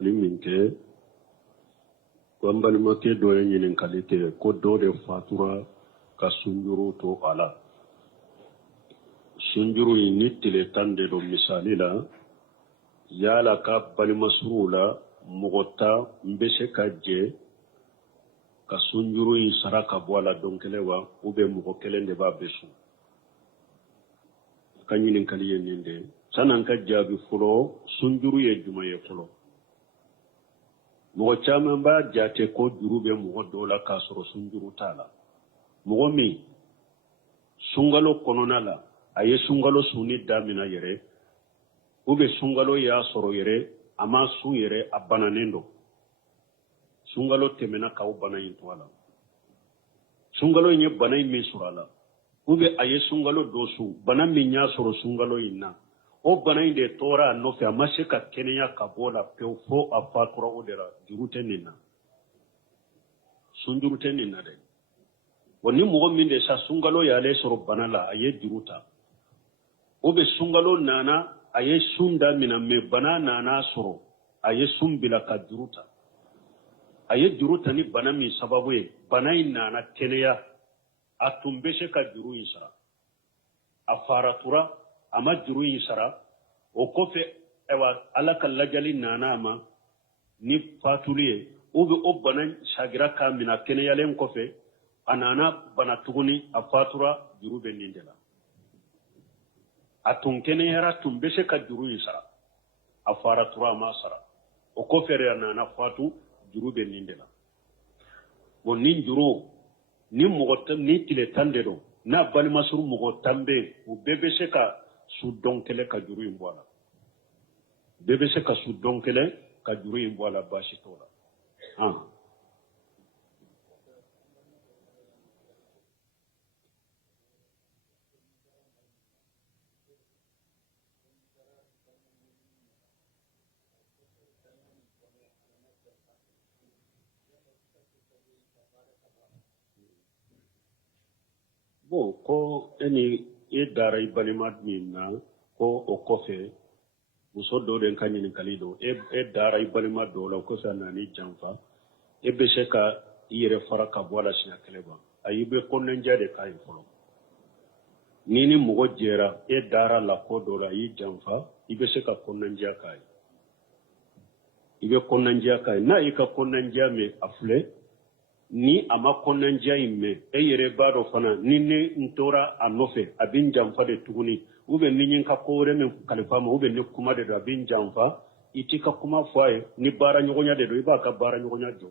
liminke kwambali make do yin kalite ko do de fatura ka sunjuru to ala sunjuru ni tile tande do misali la yala ka bali masrula mugota mbese ka je ka sunjuru in saraka bola donkelewa ube mugo kelende ba besu kanyinin kaliye ninde sanan ka jabi fulo sunjuru ye jumaye fulo mugo chama ba jate ko jurube mugo dola ka soro sunjuru tala mugo mi sungalo konona la aye sungalo suni damina yere ube sungalo ya soro yere ama sun yere abananendo sungalo temena ka ubana yintwala sungalo nye bana mi surala ube aye sungalo dosu bana minya soro sungalo inna o bana inde tora no fe amasheka kenya kabola peufo afatura odera jurute nina sunjurute nina de woni mugo minde sa sungalo ya le soro bana la aye juruta ube sungalo nana aye sunda mina me bana nana soro aye sumbila ka juruta aye juruta ni bana mi sababu ye bana nana kenya atumbeshe ka juru isara afaratura ama juru isara o kofe ewa alaka lajali nana ama ni fatuliye ube o bana shagira ka mina kenya len kofe anana bana tuguni afatura juru be nindela atun kenya tumbeshe ka juru isara afaratura ma sara o kofe re anana fatu juru be nindela wonin juru ni mogotam ni tile tande do na bali masuru mogotambe u bebe se ka su donkele ka juru imbola bebe se ka su donkele ka juru imbola bashi tola bo ko eni dara ibalimat minna ko o kofe muso do den kanyin kalido dara ibalimat do la ko sanani jamfa be se ka yere faraka bola sina keleba ayibe konnen jade kay folo nini mugo jera dara la ko do la yi jamfa ibe se ka konnen ja kay ibe konnen ja kay na ika konnen ja me afle ni ama konnen ja imme yere bado fana ninne ntora anofe abin jamfa de tuguni ube ninyin ka kore men kalifa ma ube ne kuma de abin jamfa itika kuma faye ni bara nyogonya de do iba ka bara nyogonya jo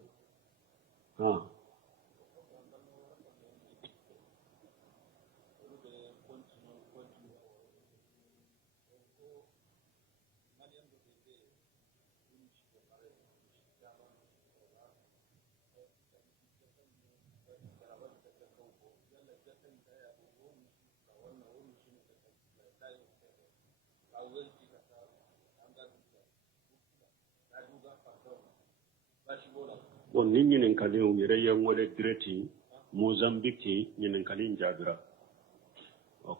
bon ni ñinen kali o yere yangole direti Mozambique ñinen kali jabira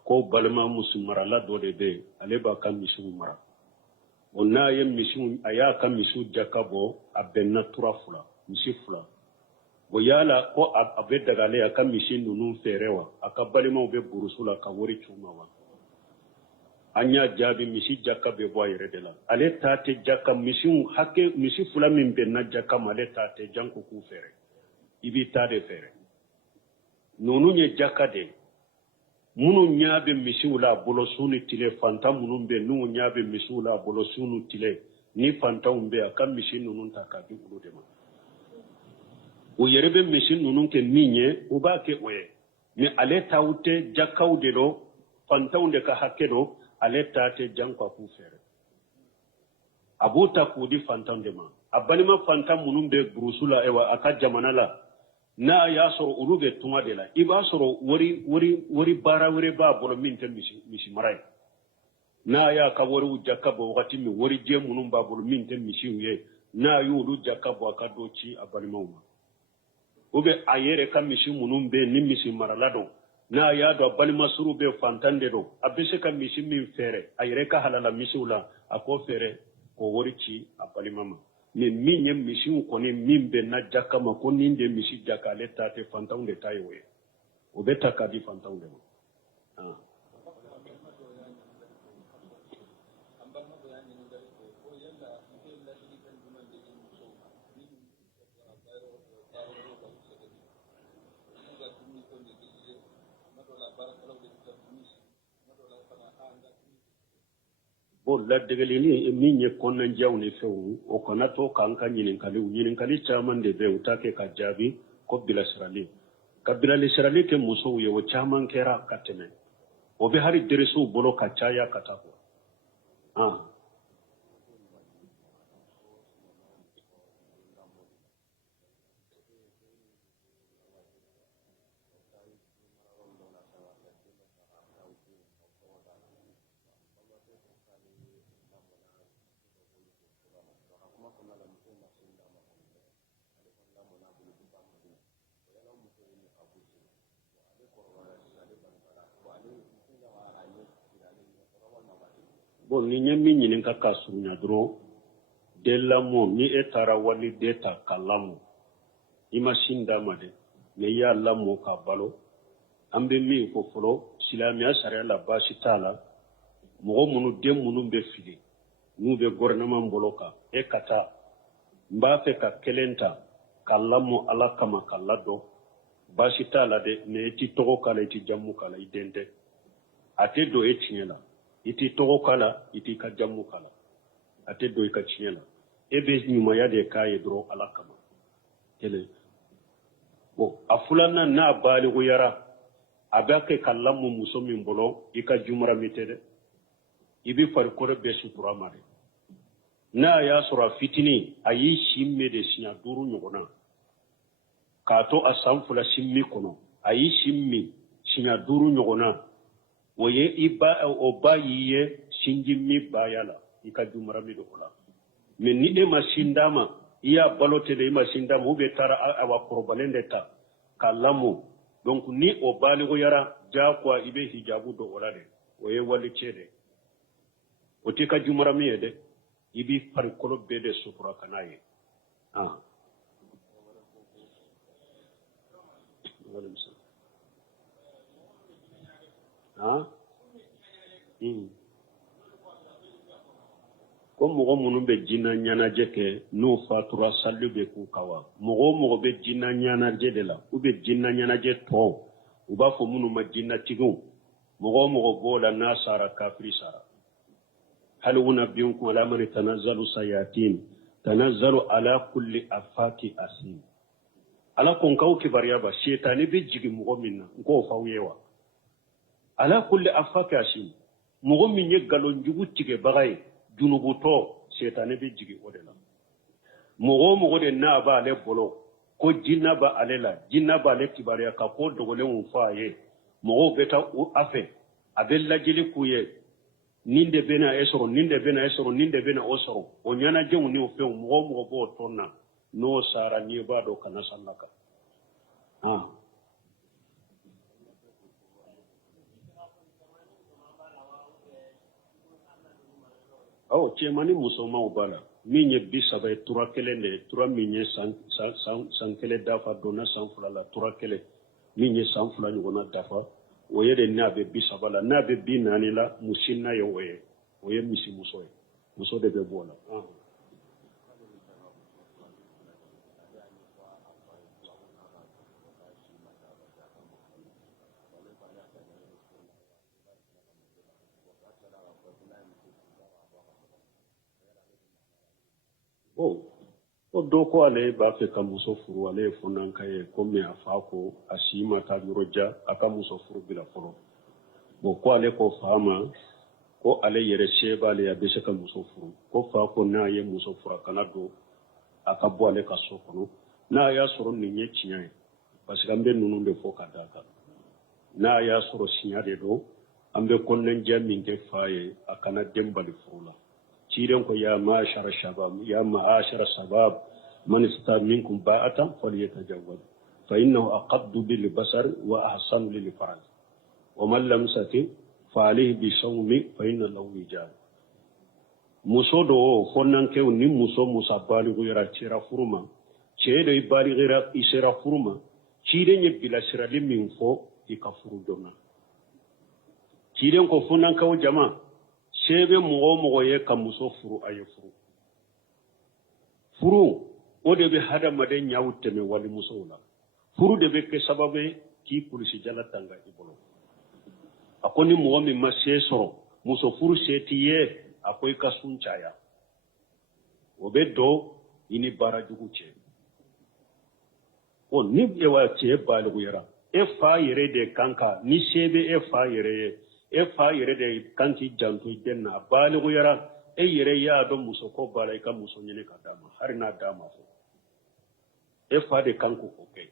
ko balma musumara la do de be ale ba kam misu mara onna ye misu aya kam misu jakabo abenna turafula misi fula bo yala ko abe dagale aka misi nunu ferewa aka balma be burusula ka wori chumawa anya jabi misi jakabe bo yere de la ale tate jakam misi hakke misi fula min benna jakam ale tate janko ku fere ibi tade fere nonu nye jakade munu nyaabe misi wala bolo sunu tile fanta munu be nu nyaabe misi wala bolo sunu tile ni fanta umbe aka misi nunu takabi ulu de ma o yerebe misi nunu ke ninye o ba ke oye ni ale tawte jakawde do fanta unde ka hakke do ale tate janko ku fere abuta kudi fanta de ma abalima fanta munu be brusula ewa aka jamana la na ya soro urube tuma de la iba soro wori bara wore ba bolo minte misi maray na ya ka wori ujakka bo wakati mi wori je munum ba bolo minte misi uye na yulu jakka bo aka dochi abalima uma ube ayere ka misi munum be ni misi maralado na ya do abalima suru be fantande do abise ka misi min fere ayere ka halala misi ula ako fere ko wori chi abalima ma mais min misi koni min be na jaka ma ko nin de misi jaka le tate fantaw de tayo we o be takadi fantaw de ah bon la degelini min ye konna jawni fewu o kana to kanka nyinin kali chaman de be utake ka jabi ko bilasrali ka bilasrali ke muso ye o chaman kera kateme o be hari deresu bolo ka chaya katako ah bon ni nyemi nyinin ka kasunya dro delamo ni etara wali deta kalamu imashinda made ne ya lamo ka balo ambe mi ko folo silamiya sharia la bashi tala mo munu dem munu be fili nu be gouvernement boloka e kata mba fe ka kelenta kalamu ala kama kalado bashi tala de ne ti togo kala ti jammu kala idende ate do e tinyela iti togo kala iti ka jammu kala ate do ka tinyela e be nyuma ya de kaye dro ala kama tele bo afulana na bali go yara abake kalamu muso min bolo ika jumra mitede ibi far kore be sutura mare na ya sura fitini ayi shimme de sinya duru nyogona kato asamfula shimmi kono ayi shimmi sinya duru nyogona woye iba o bayiye shinjimmi bayala ika jumra mi do ola men ni de masindama iya balote de masindama ube tara awa korbalende ta kalamu donc ni o bali go yara jakwa ibe hijabu do ola de woye wali chede o tika jumra mi de ibi par kolo bede sufura kanaye ah ah ko mogo munu be jinna nyanaje ke no fatura sallu be ku kawa mogo be jinna nyanaje de la u be jinna nyanaje to u ba fo munu ma jinna tigu mogo bola nasara kafiri sara hal unabbiukum ala man tanazzalu sayatin tanazzalu ala kulli afaki asim ala kon kaw kibariya ba shaytani be jigi mogo minna ko fawyewa ala kulli afaki asim mogo min ye galon jugu tige bagay junubu to shaytani be jigi odela mogo de na ba le bolo ko jinna ba alela jinna ba le kibariya ka ko dogole mun faaye mogo beta u afe abella jeli kuye ninde bena esoro ninde bena osoro o nyana jewu ni o fe mogo bo tonna no sara ni ba do kana sallaka ah aw chemani musoma ubala minye bisaba e tura kele ne tura minye san kele dafa dona san fulala tura kele minye san fulani wona dafa o yede nabe bisaba la nabe binani la musinna yo oye misi muso de be bola o doko ale ba fe ka muso furu ale fonan kaye comme afako asima ta roja aka muso furu bila folo ko ale ko fama ko ale yere sheba ale ya be se ka muso furu ko fa ko na ye muso fura kana do aka bo ale ka so kono na ya soro ni nye chinya parce que ambe nunu be fo ka daka na ya soro sinya de do ambe konnen jamin ke faye akana dembali furula ciren ko ya ma'ashara shabab ya ma'ashara shabab man istata minkum ba'atan falyatajawwaz fa innahu aqaddu bil basar wa ahsanu lil farj wa man lam yastati fa alayhi bi sawmi fa inna lahu wijal muso do fonnan kew ni muso musa baligu yara cira furuma ceedo i baligira isera furuma ciide nye bilasirali min fo i ka furu donna ciiden ko fonnan kew jama sebe mogo ye ka muso furu aye furu o de be hadamaden ñawu teme wali muso la furu de be ke sababe ki kulisi jala tanga i bolo akoni mogo min ma see soro muso furu seeti ye akoy ka suncaya o be do ini bara jugu ce o ni ewa ce baligu yara e fa yere de kanka ni sebe e fa yere de kanti jantu denna baligu yara e yere ya do muso ko balai ka muso nyene ka dama har na dama fo e fa de kanku ko ke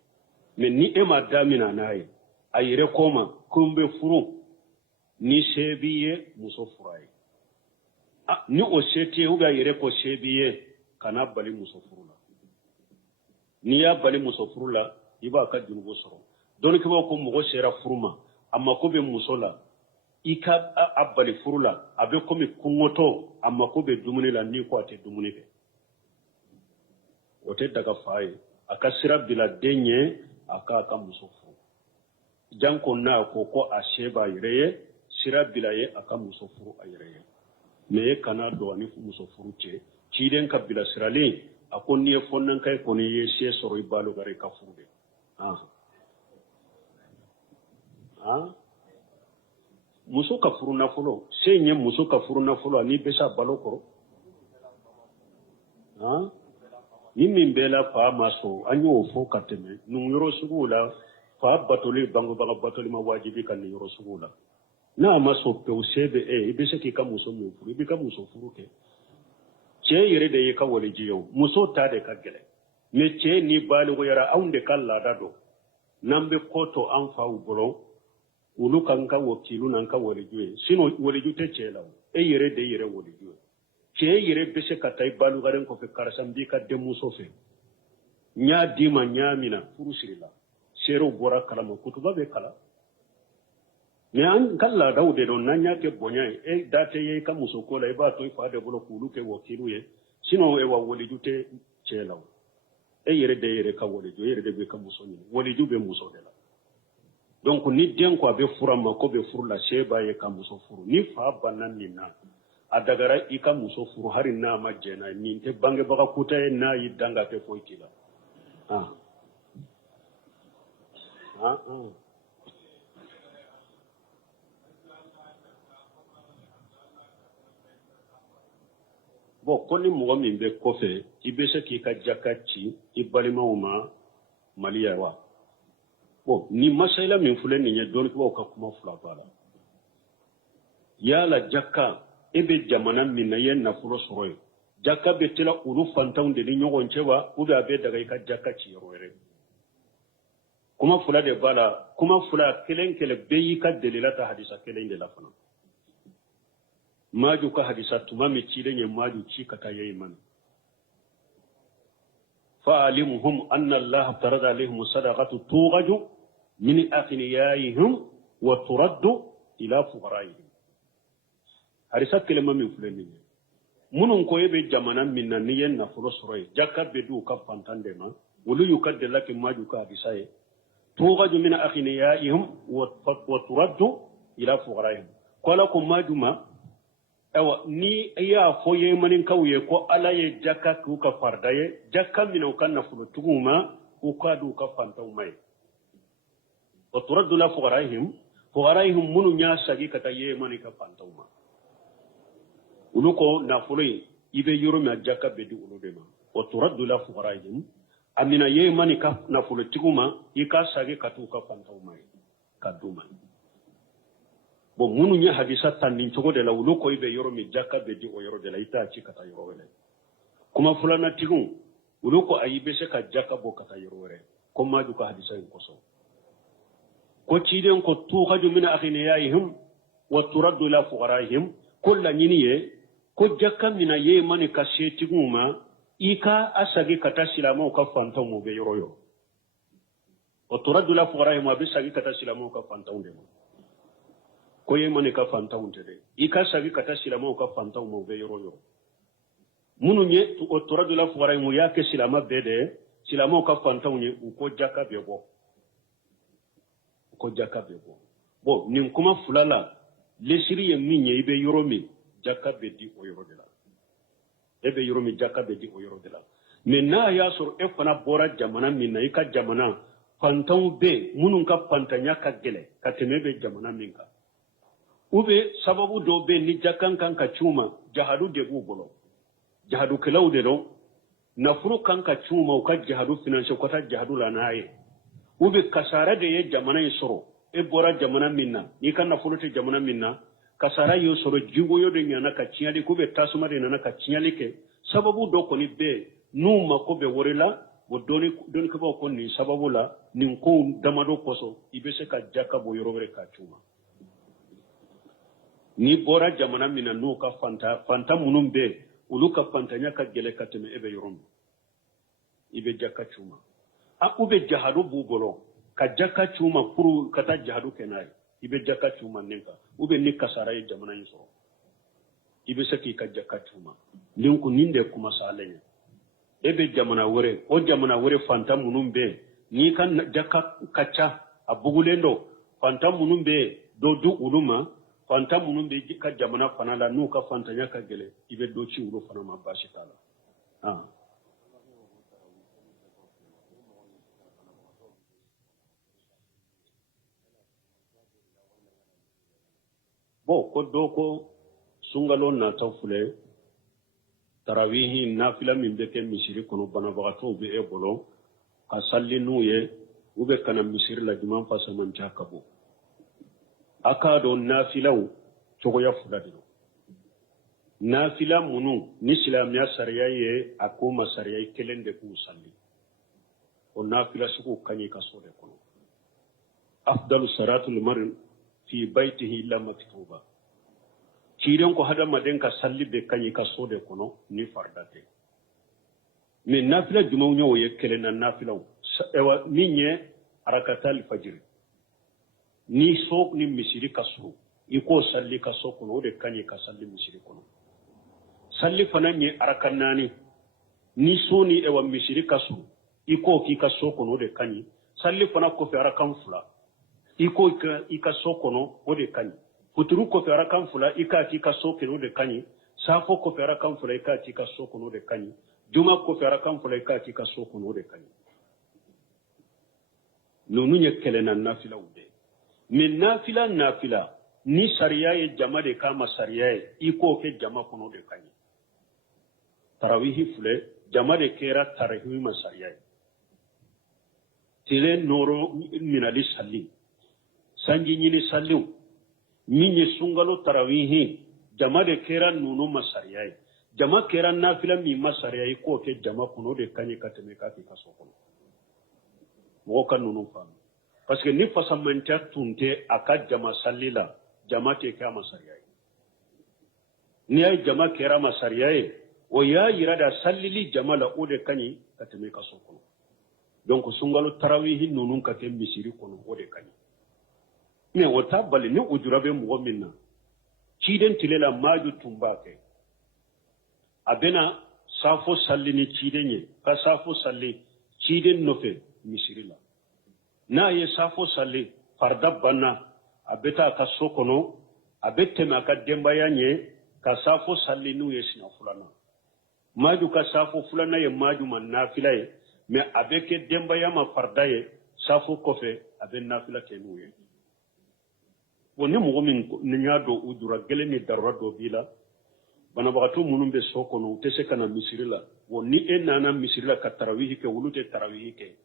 me ni e ma damina nayi a yere koma kumbe furu ni sebiye muso furai ni o seti uga yere ko sebiye kana bali muso furula ni ya bali muso furula iba ka junugo soro don ke ko mo sera furuma amma ko be muso la ika abali furula abe ko mi kungoto amma ko be dumuni la ni ko ate dumuni be o te daga faye aka sira bila denye aka muso furu janko na ko a sheba yere sira bila ye aka muso furu ayere me kana do ni muso furu ce ciden ka bila sirali akon ni fonnan kay ko ni ye soro ibalo gare ka furu de muso ka furu na folo senye muso ka furu na folo ni besa balo ko ni min bela fa maso anyo fo kateme nu yoro sugula fa batoli bango batoli ma wajibi kan yoro sugula na maso pe usebe ibese ki ka muso mu furu ibi ka muso furu ke ce yere de ye ka wole jiyo muso ta de ka gele me ce ni baligo yara aunde kala dado nambe koto an fa ubolo ulu kan ka wakilu nan ka wole jiyo sino wole jute ce lawo yere de yere wole jiyo ce yere bese ka tay balu garen ko fe karasam bi ka de muso fe nya dima nya mina furu sirila sero bora kala mo kutuba be kala me an kala dawde don nanya ke bonya date ye ka muso ko la ba to fa de bolo kulu ke wakilu ye sino wa wole jute ce lawo yere de yere ka wole jiyo yere de be ka muso ni wole jube muso de la donc ni den ko be furama ko be furla sheba ye ka muso furu ni fa banan ni na adagara i ka muso furu hari na ma jena ni te bange baka kuta ye na yi danga pe ko kila bo koni mo min be ko fe ibese ki ka jakati ibalima uma maliya wa bo ni masaila min fulen ni don ko ka kuma fula bala yala jakka ebe jamana min na yen na fulo soroy jakka be tela ulu fantaw de ni nyogon cewa uda be daga ka jakka ci yorere kuma fula de bala kuma fula kelen be yi ka delilata hadisa kelen de la fana maju ka hadisa tuma mi ci de nye maju ci kata yayi man fa'alimuhum anna allah tarada alaihim sadaqatu tughaju min aghniyaihim wa turaddu ila fuqaraihim harisa kelema min fuleni munun ko yebe jamana min na niyen na fulo soroy jakka be du ka fantande ma wulu yukadde laki maju ka hadisaye tughaju min aghniyaihim wa turaddu ila fuqaraihim kola ko majuma awa ni ya fo ye manin kawye ko alaye jakka ku ka fardaye jakka min kan na fulo tuguma ko ka du ka fantaw mai wa turaddu ila fuqaraihim munun ya sagi kata ye manin ka fantaw ma uluko na fuloi ibe yoro mi ajaka bedi uludema wa turaddu la fuqaraihim amina ye mani ka na fulo tiguma ika sage katuka fantaw mai kaduma bo munu nya hadisa tanin togo de la uluko ibe yoro mi jaka bedi o yoro de la ita ci kata yoro wele kuma fulana tigun uluko ayibe se ka jaka bo kata yoro wele ko maju ka hadisa en koso ko ciden ko tu khaju min aghniyaihim wa turaddu la fuqaraihim kullu nyiniye ko jakka mina ye mani ka setiguma ika asagi kata silamo ka fantaw mo be yoroyo o turaddu la fuqaraihim abi sagi kata silamo ka fantaw de ko ye mani ka fantaw de ika sagi kata silamo ka fantaw mo be yoroyo munu nye o toradula fuwara mu yake silama bede silama ka fantaw nye uko jaka bebo ko jaka bebo bo nin kuma fulala lesiri ye minye ibe yoromi jaka bedi o yoro de la ebe yoromi jaka bedi o yoro de la menna ya sur e fana bora jamana minna ika jamana fantaw be munun ka fantanya ka gele ka temebe jamana minka ube sababu do be ni jakan kan ka chuma jahadu de bolo jahadu kelaw de do nafuru kan ka chuma ka jahadu financial kota jahadu la naye ube kasara de ye jamana yisoro e bora jamana minna ni kan nafuru te jamana minna kasara yo soro jigo yo de nyana ka chiali kube tasuma de nana ka chiali ke sababu do ko ni be numa ko be worila bo doni ko ko ni sababu la ni ko damado koso ibese ka jaka bo yorore ka chuma ni bora jamana mina no ka fanta munum be ulu ka fantanya ka gele kateme ebe yorom ibe jaka chuma a ube jahadu bubolo ka jaka chuma puru kata jahadu kenai ibe jaka chuma nenka ube ni kasara ye jamana yiso ibe saki ka jaka chuma linku ninde kuma salenya ebe jamana wore o jamana wore fanta munum be ni kan jaka kacha abugulendo fanta munum be do du uluma fanta munum be ka jamana fanala nu ka fantanya ka gele ibe do ci ulo fana ma bashi kala bo ko do ko sungalo na tofule tarawihi nafila min be ke misiri kono bana bagato be e bolo ka salli nuye ube kana misiri la juman fa saman jakabo aka do nafilaw cogo ya fulade nafila munu ni silamiya sariya ye akoma sariya kelen de ku salli o nafila suku kanyi ka sode kono afdalu salatul mar'i fi baytihi illa maktuba kiren ko hada maden ka salli be kanyi ka sode kono ni fardate mi nafila jumaw nyo ye kelen na nafilaw ewa minye arakatal fajr ni sok ni misiri kasu iko salli kaso kono de kanyi ka salli misiri kono salli fananye arakanani ni soni ewa misiri kasu iko ki kaso kono de kanyi salli fana ko fe arakan fula iko ka so kono o de kanyi futuru ko fe arakan fula ika ki kaso kono de kanyi safo ko fe arakan fula ika ki kaso kono de kanyi juma ko fe arakan fula ika ki kaso kono de kanyi nonu nye kelena nafila ude min nafila ni sariya ye jama de kama sariya ye iko ke jama kono de kanyi tarawihi fule jama de kera tarawihi ma sariya ye tile noro minali salli sanji nyini salli minye sungalo tarawihi jama de kera nuno ma sariya ye jama kera nafila mi ma sariya ye ko ke jama kono de kanyi kateme ka ki kaso kono mo kan nuno fam parce que ni fasamanta tunte aka jama sallila jama te kama sariya ni ay jama kera masariya o ya yirada sallili jama la ode kani kateme kaso kono donc sungalo tarawih nunun ka ke misiri kono ode kani ne wota bali ni ujurabe mo minna ciden tilela maju tumbake abena safo sallini cidenye ka safo salli ciden nofe misiri la na ye safo salli farda banna abeta ka sokono abette ma ka dembaya nye ka safo salli nu ye sina fulana maju ka safo fulana ye maju man nafila ye me abeke dembaya ma farda ye safo kofe aben nafila ke nu ye woni mo min nyado udura gele ni darra do bila bana bagatu munum be sokono tese kana misirila woni enana misirila ka tarawih ke wulute tarawih ke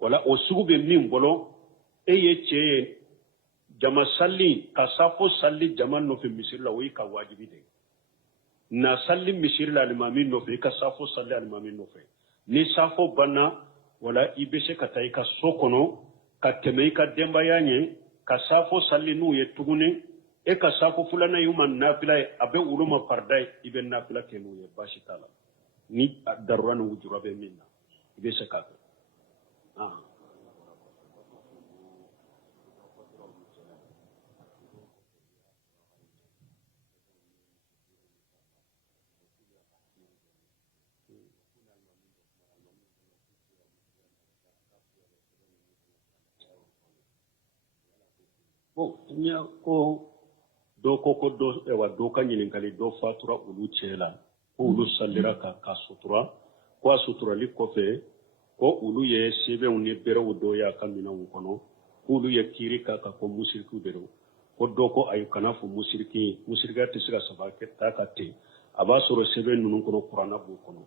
wala o sugube min bolo eye cheye jama salli ka safo salli jama no fi misirla wi ka wajibi de na salli misirla al-imami no fi ka safo salli al-imami no fi ni safo banna wala ibese ka tay ka sokono ka teme ka demba yanye ka safo salli nu ye tugune e ka safo fulana yuman nafila abe uluma fardai ibe nafila ke nu ye bashi tala ni darwan wujurabe minna ibese ka bon nya ko do ewa do ka ɲininkali do fatura ulu cɛla ko ulu sallira ka sutura ko a suturali kɔfɛ ko ulu ye sɛbɛnw ni berew dɔ y'a ka minɛnw kɔnɔ ko ulu ye kiiri ka ko musirikiw de don ko dɔ ko ayi kana fɔ musirikiya tɛ se ka saba ta ka ten a b'a sɔrɔ sɛbɛn ninnu kɔnɔ kuranna b'u kɔnɔ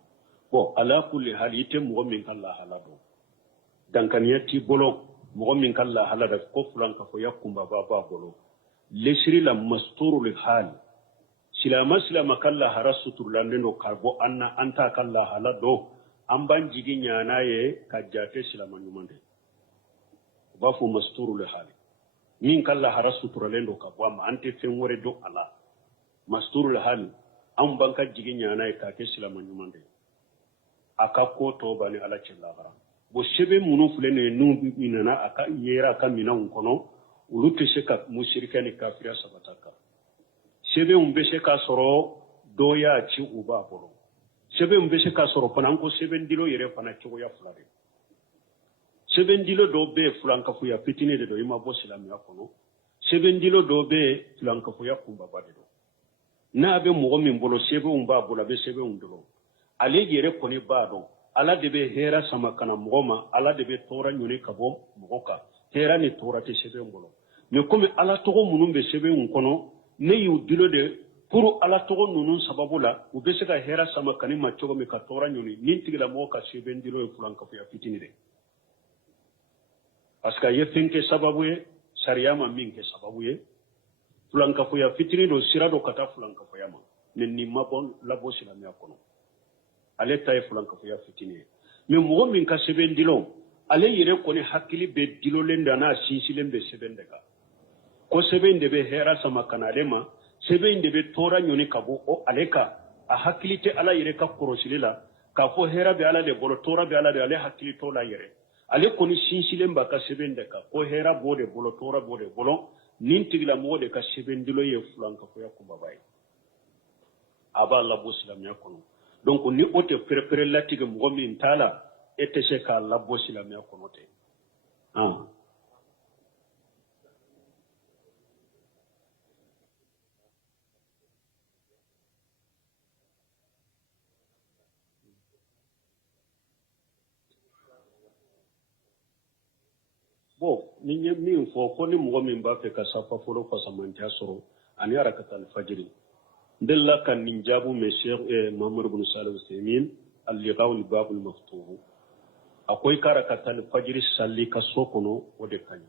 bon ala kulli hali i tɛ mɔgɔ min ka lahala dɔn dankaniya t'i bolo mɔgɔ min ka lahala da ko fulan ka fɔ ya kunbaba b'a bolo lesiri la masturul hal silama ka lahara suturlanden do ka bɔ an t'a ka lahala dɔn an b'an jigi ɲana ye ka jate silama ɲuman de u b'a fɔ masturul hal min ka lahara suturalen do ka bɔ a ma an tɛ fɛn wɛrɛ dɔn a la masturul hal an b'an ka jigi ɲana ye ka kɛ silama ɲuman de a ka ko tɔ bani ala cɛ lahara bon sɛbɛn minnu filɛ nin ye n'u minɛna a ka yera a ka minɛnw kɔnɔ olu tɛ se ka musirikɛ ni kafiriya sabata kan sɛbɛnw bɛ se k'a sɔrɔ dɔ y'a ci u b'a bolo sɛbɛnw bɛ se k'a sɔrɔ fana an ko sɛbɛn dilo yɛrɛ fana cogoya fila de sɛbɛn dilo dɔw bɛ yen filankafoya fitinin de don i ma bɔ silamɛya kɔnɔ sɛbɛn dilo dɔw bɛ yen filankafoya kunbaba de don n'a bɛ mɔgɔ min bolo sɛbɛnw b'a bolo a bɛ sɛbɛnw dɔrɔn ale yɛrɛ kɔni b'a dɔn ala de bɛ hɛrɛ sama kana mɔgɔ ma ala de bɛ tɔɔrɔ ɲini ka bɔ mɔgɔ kan hɛrɛ ni tɔɔrɔ tɛ sɛbɛn bolo mais comme ala tɔgɔ minnu bɛ sɛbɛnw kɔnɔ ne y'u dilo de pour ala tɔgɔ ninnu sababu la u bɛ se ka hɛrɛ sama kani ma cogo min ka tɔɔrɔ ɲini nin tigilamɔgɔ ka sɛbɛn dilo ye filankafoya fitinin de parce que a ye fɛn kɛ sababu ye sariya ma min kɛ sababu ye filankafoya fitinin do sira do ka taa filankafoya ma mais nin ma bɔ labɔ silamɛya kɔnɔ ale ta ye filankafoya fitinin ye mais mɔgɔ min ka sɛbɛn dilo ale yɛrɛ kɔni hakili bɛ dilolen da n'a sinsilen bɛ sɛbɛn de kan ko sɛbɛn de bɛ hɛrɛ sama kana ale ma sɛbɛn de bɛ tɔɔrɔ ɲini ka bɔ o ale kan a hakili tɛ ala yɛrɛ ka kɔrɔsili la k'a fɔ hɛrɛ bɛ ala de bolo tɔɔrɔ bɛ ala de ale hakili t'o la yɛrɛ ale kɔni sinsilen b'a ka sɛbɛn de kan ko hɛrɛ b'o de bolo tɔɔrɔ b'o de bolo nin tigilamɔgɔ de ka sɛbɛn dilo ye filankafoya kunbaba ye a b'a labɔ silamɛya kɔnɔ donc ni o tɛ pɛrɛpɛrɛ latigɛ mɔgɔ min t'a la e tɛ se k'a labɔ silamɛya kɔnɔ tɛ bon ni ye min fɔ ko ni mɔgɔ min b'a fɛ ka safa fɔlɔ fasamantiya sɔrɔ ani arakatal fajiri n delila ka nin jaabu mɛn Sheikh Muhammad bin Salih Usaimin al-liqaw al-bab al-maftuh a ko i ka arakatal fajiri salli ka so kɔnɔ o de ka ɲi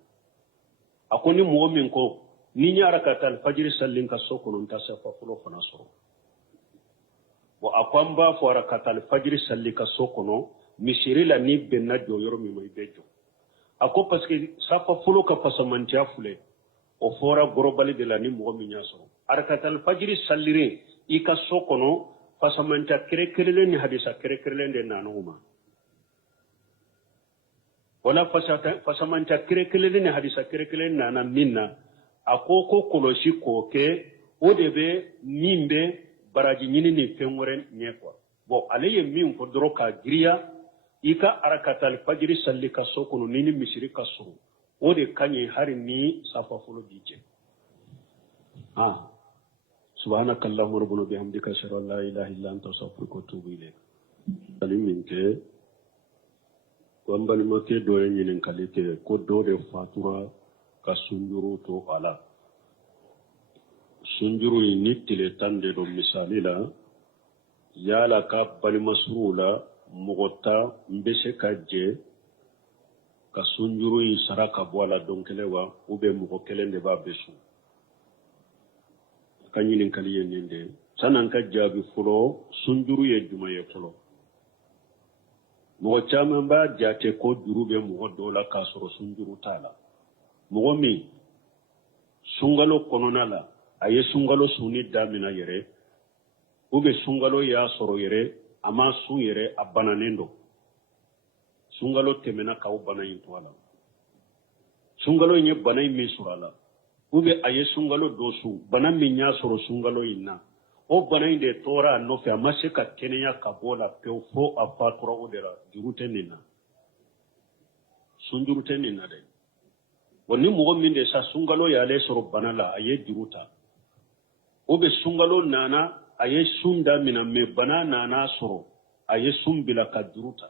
a ko ni mɔgɔ min ko ni n ye arakatal fajiri salli ka so kɔnɔ n ta safa fɔlɔ fana sɔrɔ bon a ko an b'a fɔ arakatal fajiri salli ka so kɔnɔ misiri la ni bɛnna jɔ yɔrɔ min ma i bɛ jɔ a ko parce que safa fɔlɔ ka fasamantiya filɛ o fɔra gɔrɔbali de la ni mɔgɔ min y'a sɔrɔ arakatal fajiri sallire i ka so kɔnɔ fasamantiya kɛrɛkɛrɛnlen ni hadisa kɛrɛkɛrɛnlen de nana o ma wala fasamantiya kɛrɛkɛrɛnlen ni hadisa kɛrɛkɛrɛnlen nana min na a ko ko kɔlɔsi k'o kɛ o de bɛ min bɛ baraji ɲini ni fɛn wɛrɛ ɲɛ quoi bon ale ye min fɔ dɔrɔn k'a giriya i ka arakatal fajiri salli ka so kɔnɔ ni misiri ka surun o de ka ɲi hari ni safa fɔlɔ b'i jɛ subhanaka allahumma rabbana bihamdika ashhadu an la ilaha illa anta astaghfiruka wa atubu ilayk ali min kɛ ko an balimakɛ dɔ ye ɲininkali kɛ ko dɔ de fatura ka sunjuru to a la sunjuru in ni tile 10 de don misali la yala ka balimasuruw la mɔgɔ ta n bɛ se ka jɛ ka sunjuru in sara ka bɔ a la don kelen wa ou bien mɔgɔ kelen de b'a bɛɛ sun ka ɲininkali ye nin de san'an ka jaabi fɔlɔ sunjuru ye jumɛn ye fɔlɔ mɔgɔ caman b'a jate ko juru bɛ mɔgɔ dɔw la k'a sɔrɔ sunjuru t'a la mɔgɔ min sunkalo kɔnɔna la a ye sunkalo sunni daminɛ yɛrɛ ou bien sunkalo y'a sɔrɔ yɛrɛ a ma sun yɛrɛ a bananen don sunkalo tɛmɛna k'aw bana in to a la sunkalo in ye bana in min sɔrɔ a la ou bien a ye sunkalo dɔ sun bana min y'a sɔrɔ sunkalo in na o bana in de tɔɔra a nɔfɛ a ma se ka kɛnɛya ka bɔ la pewu fo a fatura o de la juru tɛ nin na sunjuru tɛ nin na dɛ woni mogo min de sa sungalo ya le soro banala aye juruta o be sungalo nana aye sunda mina me bana nana soro aye sumbila ka juruta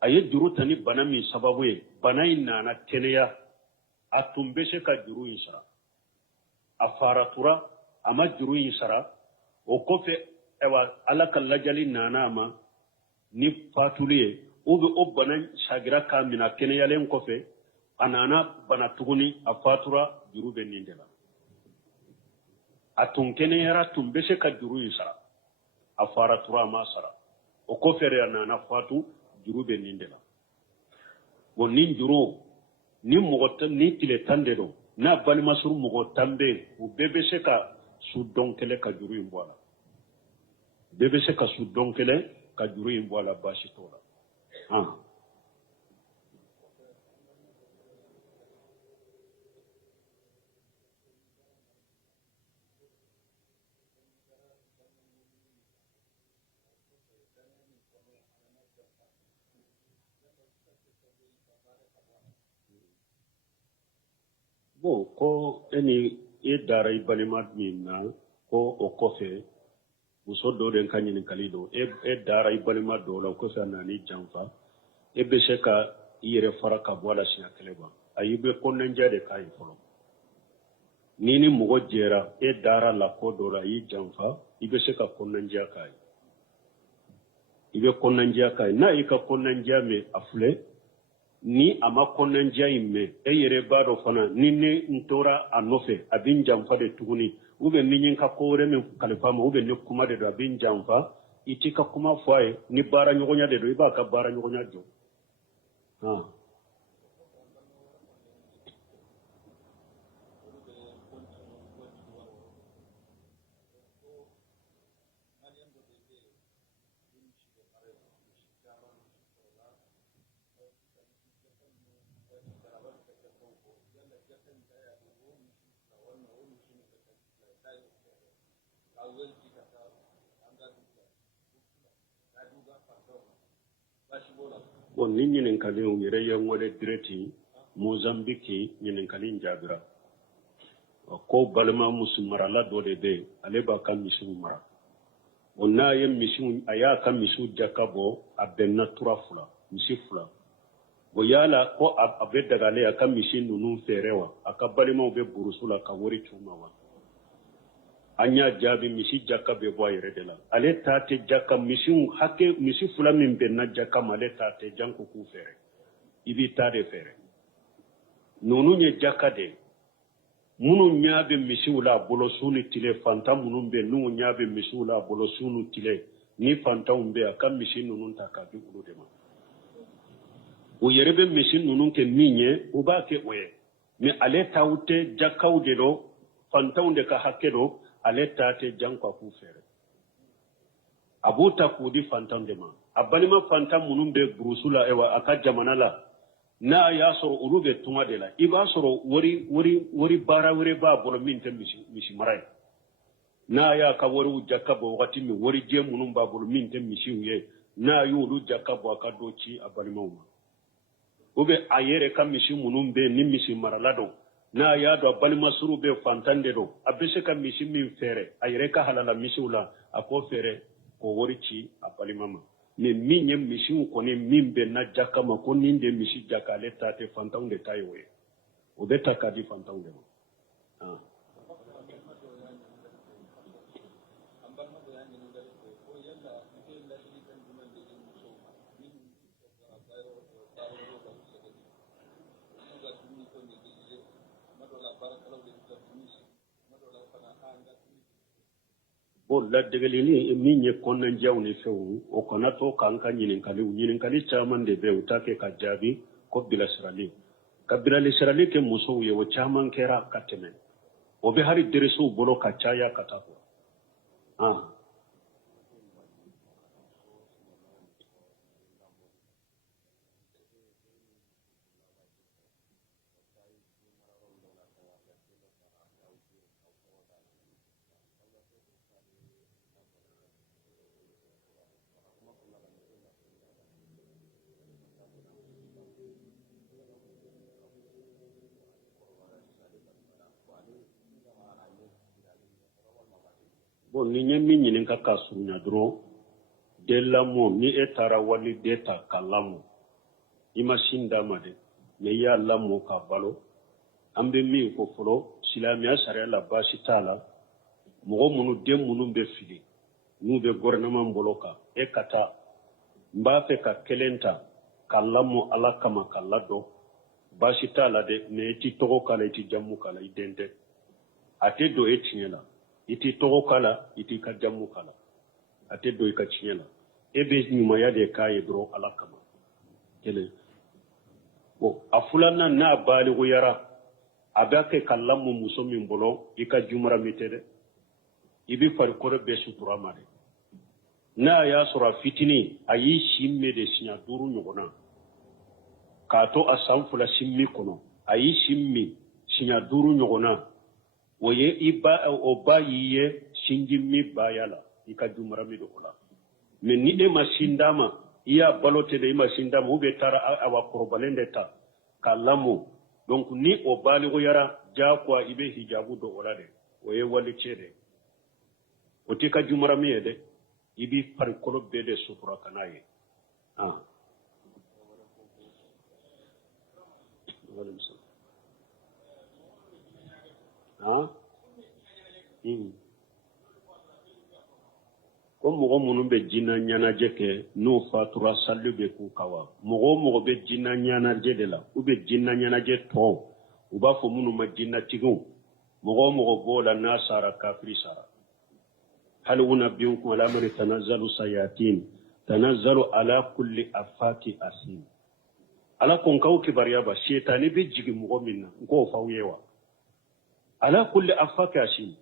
aye juruta ni bana min sababu ye bana in nana keleya atumbese ka juru insara afaratura ama juru insara o kofe ewa alaka lajali nana ama ni fatuliye o be o bana shagira ka mina keleya len kofe anana bana tuguni afatura juru be nindela atun keneyara tumbese ka juru insara afaratura ma sara o kofere anana fatu juru be nindela bon nin juru ni mogota ni tile tande do na balima sur mogotambe u bebe se ka su donkele ka juru imbola bebe se ka su donkele ka juru imbola bashi tola bon ko eni e dara balima minna ko o kofe muso do den kanyin kalido e dara balima do la ko sa nani jamfa e be se ka yere faraka bola sina keleba ayibe konnen jade kai folo nini mugo jera e dara la ko do la yi jamfa ibe se ka konnen ja kai ibe konnen ja kai na ika konnen ja me afle ni ama konnen ja imme e yere bado fana nini ntora anofe abin jamfa de tuguni ube minyin ka kore min kalifa ma ube ne kuma de do abin jamfa iti ka kuma foye ni bara nyogonya de do iba ka bara nyogonya jo bon ni nyinin kali o yere yangole direti Mozambique nyinin kali njabira ko balma musumara la do de be ale ba kan misu mara onna ye misu aya kan misu jakabo abenna turafula misi fula bo yala ko abe daga le aka misi nunu ferewa aka balma be burusula ka wori chuma wa anya jabi misi jakabe bo yere de la ale tate jakka misi hakke misi fula min benna jakka male tate janku ku fere ibi tade fere nunu nye jakka de munu nyabe misiwula bolo sunu tile fanta munu be nu nyabe misiwula bolo sunu tile ni fanta umbe aka misi nunu takadi ulu dema o yerebe misi nunu ke minye o ba ke oye me ale taute jakaw de do fanta unde ka hakedo ale tate jankwa ku fere abuta ku di fanta dema abalima fanta munu be brusula ewa aka jamana la na ya soro urube tunga de la iba soro wori bara wore ba bolo min te misi maray na ya ka wori jakabo wakati mi wori je munum ba bolo min te misi uye na yulu jakabo akado ci abalimawma ube ayere ka misi munum be ni misi maralado na ya do abalima suru be fantande do abese ka misi min fere ayere ka halala misi ula ako fere ko wori ci abalimama ne minye misi koni mimbe na jaka ma ko ninde misi jaka le tate fantaw de tayowe o be takadi fantaw de bon la degelini minye konan jawni fewu o konato kanka nyinin kali chaman de be utake ka jabi ko bila sirali kabila li sirali ke muso ye o chaman kera kateme o be hari deresu bolo ka chaya katako bon ni nyemi nyinin ka kasunya dro della mo ni etara wali deta kalamu ima shinda made me ya lamo ka balo ambe mi ko folo silamiya sariya la basi tala mogo munu dem munu be fili nu be gouvernement boloka e kata mba fe ka kelenta kalamu ala kama kalado basi tala de ne ti togo kala ti jammu kala idente ate do etinyela iti togo kala iti ka jammu kala ate do ka chinyela ebe nyuma ya de kaye bro ala kama kele bo afulana na bali go yara abake kalamu muso min bolo ika jumra mitede ibi far kore be sutura mare na ya sura fitini ayi shimme de sinya duru nyogona kato asamfula simmi kono ayi simmi sinya duru nyogona woye iba oba yiye shinjimmi bayala ika jumra mi do ola men ni de masindama iya balote de masindama ube tara awa probalende ta kalamu donc ni o bali go yara jakwa ibe hijabu do ola de woye wali cede o tika jumra mi de ibi par kolo be de sufura kanaye ko mogo munun be jinna ɲanaje kɛ n'o fatura sallu be ku kawa mogo be jinna ɲanaje de la u be jinna ɲanaje tɔ u b'a fɔ minnu ma jinna tigiw mogo b'o la n'a sara kafiri sara hal unabbiukum ala man tanazzalu sayatin tanazzalu ala kulli afaki asim ala kon kaw kibariya ba shetani be jigi mogo min na ko faw yewa ala kulli afaki asim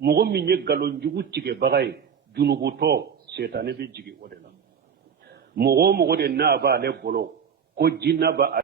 mogo min ye galon jugu tige bagaye junubuto shetani be jigi o de la mogo de na ba ale bolo ko jinna ba